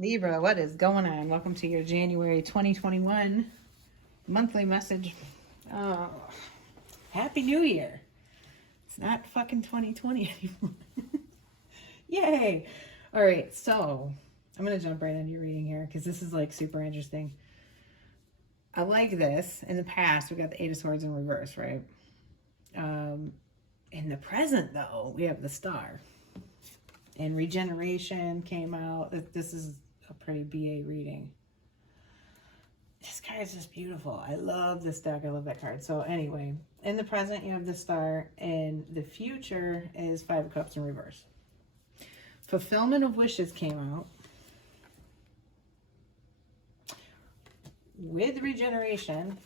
Libra, what is going on? Welcome to your January 2021 monthly message. Oh, Happy New Year. It's not fucking 2020 anymore. Yay. All right, so I'm going to jump right into your reading here because this is like super interesting. I like this. In the past, we got the Eight of Swords in reverse, right? In the present, though, we have the Star. And Regeneration came out. This is a pretty BA reading. This card is just beautiful. I love this deck. I love that card. So anyway, in the present, you have the Star. And the future is Five of Cups in reverse. Fulfillment of Wishes came out. With Regeneration.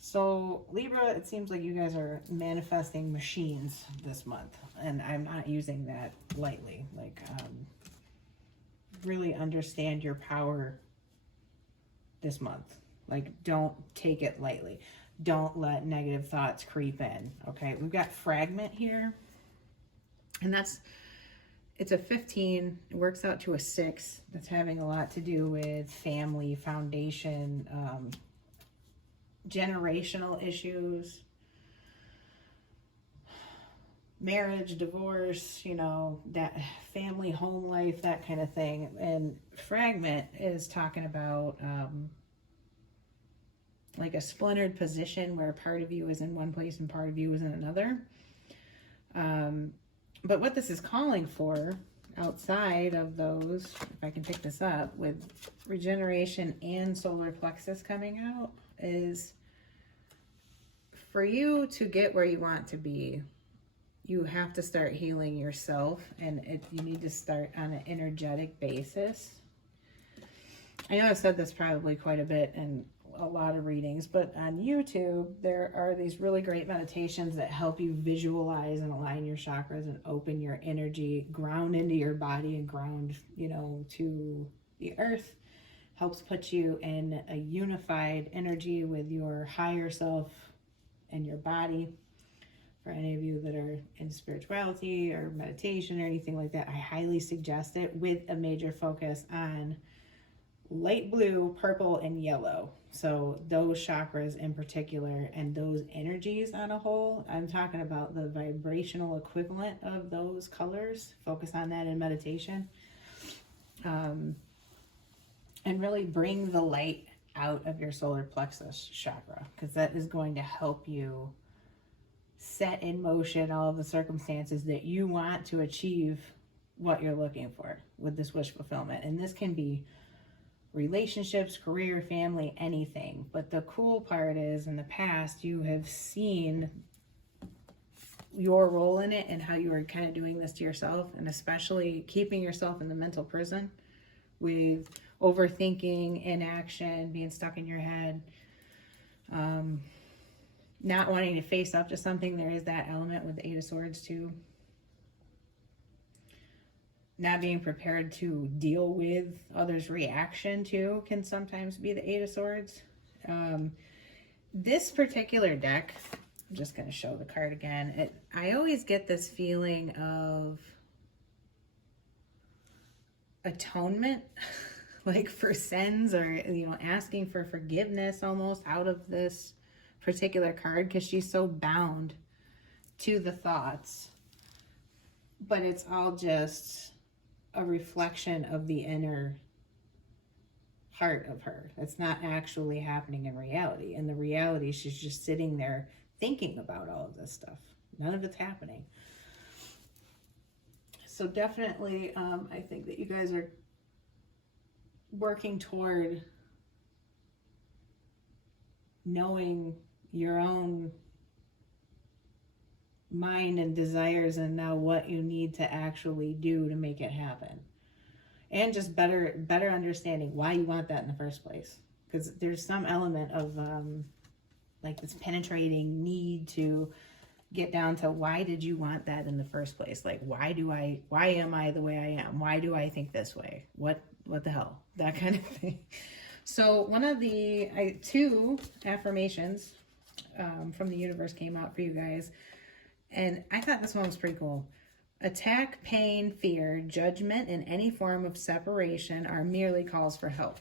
So Libra, it seems like you guys are manifesting machines this month, and I'm not using that lightly. Like, really understand your power this month. Like, don't take it lightly. Don't let negative thoughts creep in. Okay, we've got Fragment here, and it's a 15. It works out to a 6. That's having a lot to do with family, foundation, generational issues, marriage, divorce, you know, that family, home life, that kind of thing. And Fragment is talking about like a splintered position where part of you is in one place and part of you is in another. But what this is calling for outside of those, if I can pick this up, with Regeneration and solar plexus coming out, is for you to get where you want to be, you have to start healing yourself, and you need to start on an energetic basis. I know I've said this probably quite a bit in a lot of readings, but on YouTube, there are these really great meditations that help you visualize and align your chakras and open your energy, ground into your body and ground, you know, to the earth. Helps put you in a unified energy with your higher self and your body. For any of you that are in spirituality or meditation or anything like that, I highly suggest it, with a major focus on light blue, purple, and yellow. So those chakras in particular and those energies on a whole, I'm talking about the vibrational equivalent of those colors. Focus on that in meditation. And really bring the light out of your solar plexus chakra, because that is going to help you set in motion all of the circumstances that you want to achieve what you're looking for with this wish fulfillment. And this can be relationships, career, family, anything. But the cool part is, in the past, you have seen your role in it and how you are kind of doing this to yourself, and especially keeping yourself in the mental prison with overthinking, inaction, being stuck in your head, not wanting to face up to something. There is that element with the Eight of Swords too. Not being prepared to deal with others' reaction too can sometimes be the Eight of Swords. This particular deck, I'm just going to show the card again. I always get this feeling of atonement, like for sins, or, you know, asking for forgiveness almost out of this particular card, because she's so bound to the thoughts. But it's all just a reflection of the inner heart of her. It's not actually happening in reality. In the reality, she's just sitting there thinking about all of this stuff. None of it's happening. So definitely, I think that you guys are working toward knowing your own mind and desires, and now what you need to actually do to make it happen, and just better understanding why you want that in the first place. Because there's some element of like this penetrating need to get down to, why did you want that in the first place? Like, why am I the way I am? Why do I think this way? What the hell? That kind of thing. So one of the two affirmations from the universe came out for you guys, and I thought this one was pretty cool. Attack, pain, fear, judgment, and any form of separation are merely calls for help.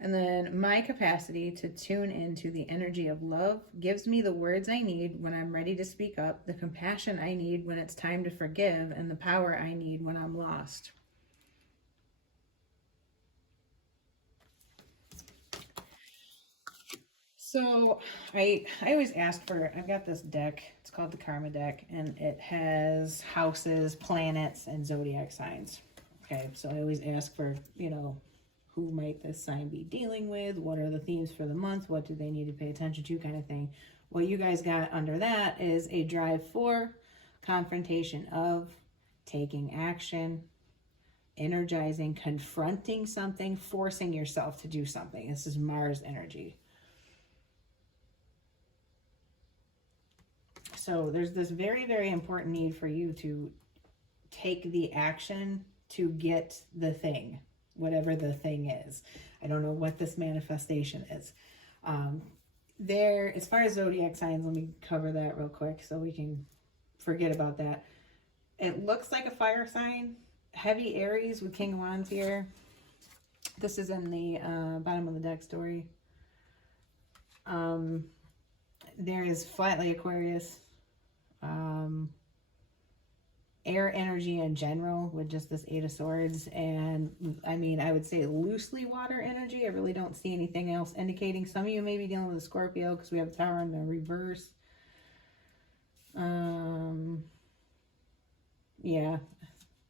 And then my capacity to tune into the energy of love gives me the words I need when I'm ready to speak up, the compassion I need when it's time to forgive, and the power I need when I'm lost. So I always ask for, I've got this deck, it's called the Karma deck, and it has houses, planets, and zodiac signs. Okay, so I always ask for, who might this sign be dealing with? What are the themes for the month? What do they need to pay attention to, kind of thing. What you guys got under that is a drive for, confrontation of, taking action, energizing, confronting something, forcing yourself to do something. This is Mars energy. So there's this very, very important need for you to take the action to get the thing, whatever the thing is. I don't know what this manifestation is. As far as zodiac signs, let me cover that real quick so we can forget about that. It looks like a fire sign. Heavy Aries with King of Wands here. This is in the bottom of the deck story. There is flatly Aquarius. Air energy in general with just this Eight of Swords, and I would say loosely water energy. I really don't see anything else indicating. Some of you may be dealing with a Scorpio because we have the Tower in the reverse. Yeah,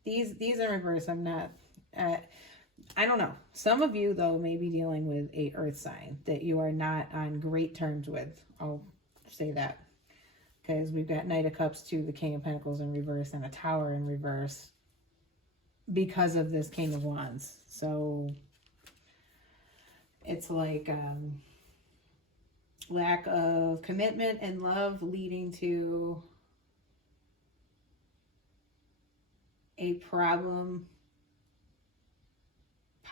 these in reverse. I'm not. I don't know. Some of you though may be dealing with a Earth sign that you are not on great terms with. I'll say that. Because we've got Knight of Cups to the King of Pentacles in reverse and a Tower in reverse because of this King of Wands. So it's like lack of commitment and love leading to a problem,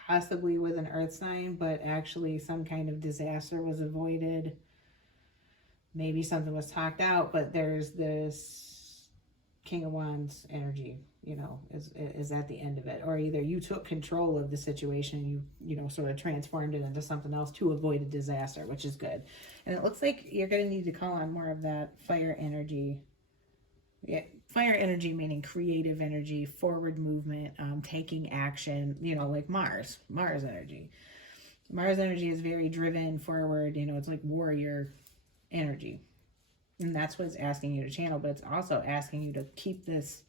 possibly with an Earth sign, but actually some kind of disaster was avoided. Maybe something was talked out, but there's this King of Wands energy, is at the end of it. Or either you took control of the situation, you sort of transformed it into something else to avoid a disaster, which is good. And it looks like you're going to need to call on more of that fire energy. Yeah, fire energy meaning creative energy, forward movement, taking action, like Mars energy. Mars energy is very driven forward, it's like warrior energy, and that's what it's asking you to channel, but it's also asking you to keep this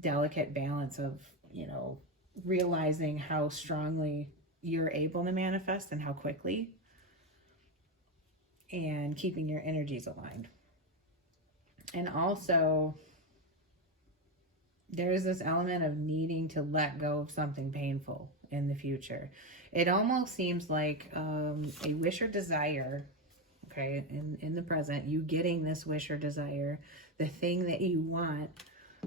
delicate balance of realizing how strongly you're able to manifest and how quickly, and keeping your energies aligned. And also there's this element of needing to let go of something painful in the future. It almost seems like a wish or desire. Okay, in the present, you getting this wish or desire, the thing that you want,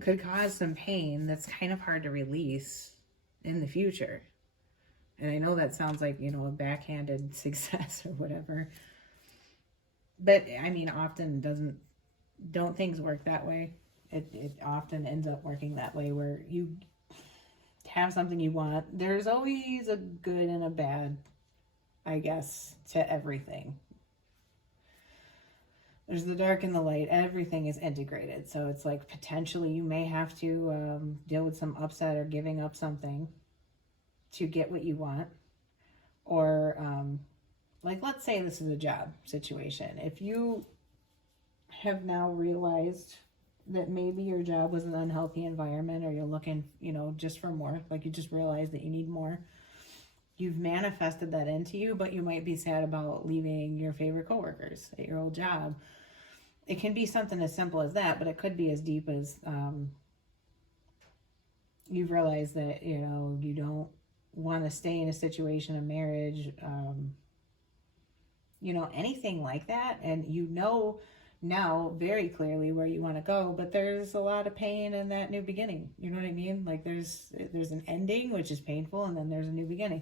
could cause some pain that's kind of hard to release in the future. And I know that sounds like, a backhanded success or whatever. But, often don't things work that way? It often ends up working that way, where you have something you want. There's always a good and a bad, I guess, to everything. There's the dark and the light. Everything is integrated. So it's like potentially you may have to deal with some upset or giving up something to get what you want. Or let's say this is a job situation. If you have now realized that maybe your job was an unhealthy environment, or you're looking, just for more, like you just realized that you need more. You've manifested that into you, but you might be sad about leaving your favorite coworkers at your old job. It can be something as simple as that, but it could be as deep as you've realized that, you don't want to stay in a situation of marriage, anything like that. And now very clearly where you want to go, but there's a lot of pain in that new beginning. You know what I mean? Like there's an ending, which is painful, and then there's a new beginning.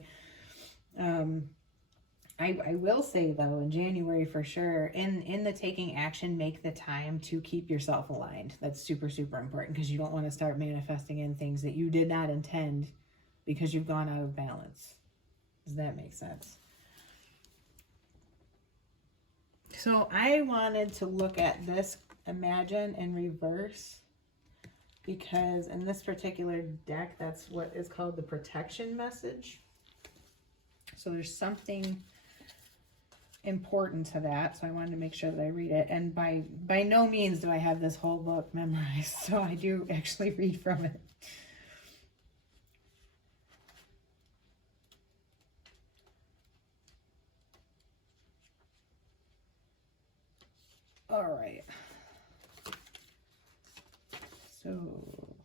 I will say though, in January for sure, in the taking action, make the time to keep yourself aligned. That's super, super important, because you don't want to start manifesting in things that you did not intend because you've gone out of balance. Does that make sense? So I wanted to look at this Imagine in reverse, because in this particular deck, that's what is called the protection message. So there's something important to that, so I wanted to make sure that I read it. And by no means do I have this whole book memorized, so I do actually read from it. All right. So,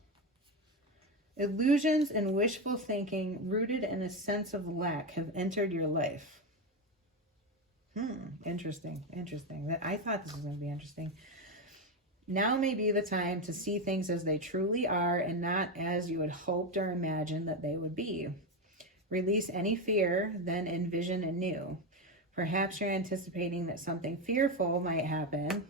illusions and wishful thinking rooted in a sense of lack have entered your life. Interesting. I thought this was going to be interesting. Now may be the time to see things as they truly are and not as you had hoped or imagined that they would be. Release any fear, then envision anew. Perhaps you're anticipating that something fearful might happen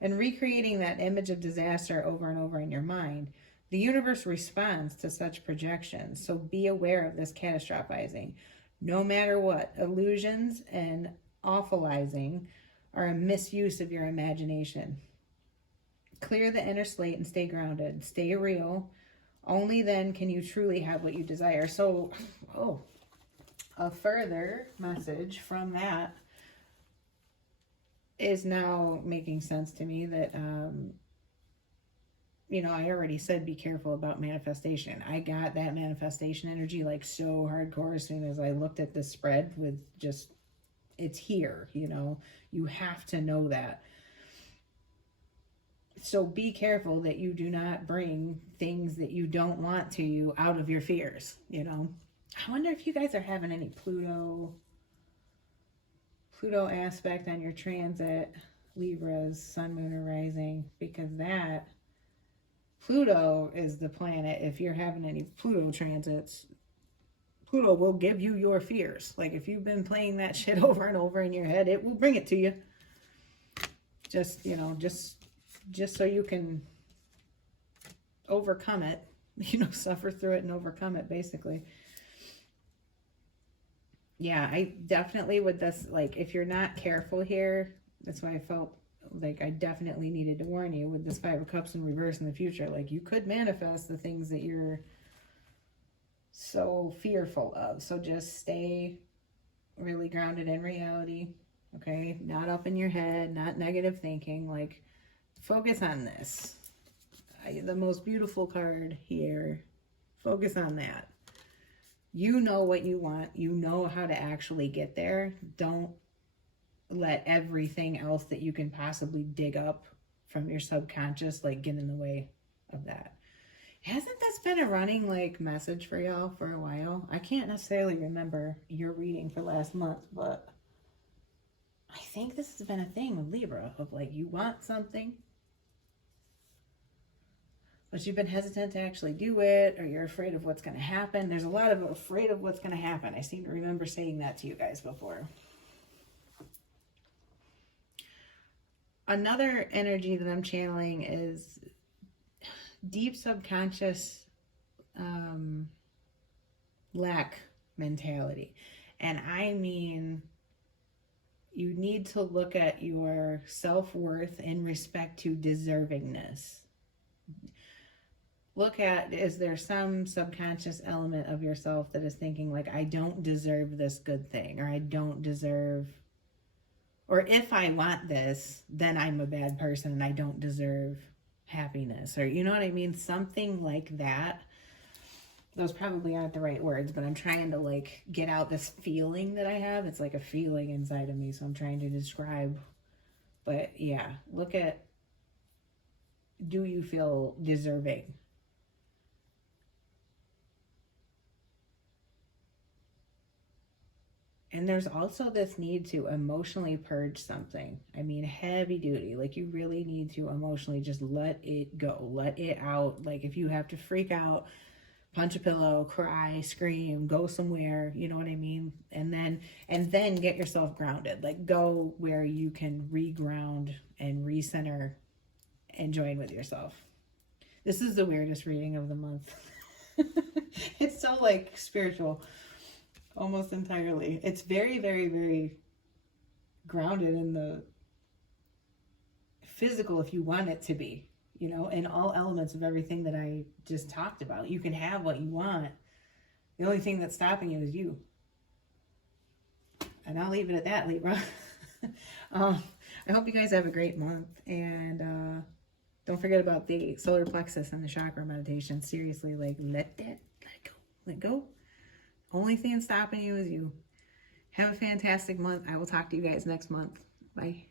and recreating that image of disaster over and over in your mind. The universe responds to such projections, so be aware of this catastrophizing. No matter what, illusions and awfulizing are a misuse of your imagination. Clear the inner slate and stay grounded. Stay real. Only then can you truly have what you desire. So, a further message from that is now making sense to me that, I already said be careful about manifestation. I got that manifestation energy like so hardcore as soon as I looked at this spread with just, it's here, you have to know that. So be careful that you do not bring things that you don't want to you out of your fears, I wonder if you guys are having any Pluto aspect on your transit, Libras, sun, moon, or rising, because that Pluto is the planet. If you're having any Pluto transits, Pluto will give you your fears. Like if you've been playing that shit over and over in your head, it will bring it to you. Just so you can overcome it, suffer through it and overcome it, basically. Yeah, I definitely with this, like, if you're not careful here, that's why I felt like I definitely needed to warn you with this 5 of Cups in reverse in the future. Like, you could manifest the things that you're so fearful of. So just stay really grounded in reality, okay? Not up in your head, not negative thinking. Like, focus on this. The most beautiful card here. Focus on that. You know what you want. You know how to actually get there. Don't let everything else that you can possibly dig up from your subconscious get in the way of that. Hasn't this been a running message for y'all for a while? I can't necessarily remember your reading for last month, but I think this has been a thing with Libra of you want something, but you've been hesitant to actually do it, or you're afraid of what's going to happen. There's a lot of afraid of what's going to happen. I seem to remember saying that to you guys before. Another energy that I'm channeling is deep subconscious lack mentality. And I mean, you need to look at your self-worth in respect to deservingness. Look at, is there some subconscious element of yourself that is thinking I don't deserve this good thing, or I don't deserve, or if I want this, then I'm a bad person and I don't deserve happiness, or you know what I mean? Something like that. Those probably aren't the right words, but I'm trying to get out this feeling that I have. It's like a feeling inside of me, so I'm trying to describe. But yeah, look at, do you feel deserving? And there's also this need to emotionally purge something. I mean, heavy duty. You really need to emotionally just let it go. Let it out. If you have to freak out, punch a pillow, cry, scream, go somewhere, you know what I mean? And then get yourself grounded. Like, go where you can reground and recenter and join with yourself. This is the weirdest reading of the month. It's so like spiritual, almost entirely. It's very, very, very grounded in the physical if you want it to be, you know, in all elements of everything that I just talked about. You can have what you want. The only thing that's stopping you is you. And I'll leave it at that, Libra. I hope you guys have a great month. And don't forget about the solar plexus and the chakra meditation. Seriously, like, let go. Only thing stopping you is you. Have a fantastic month. I will talk to you guys next month. Bye.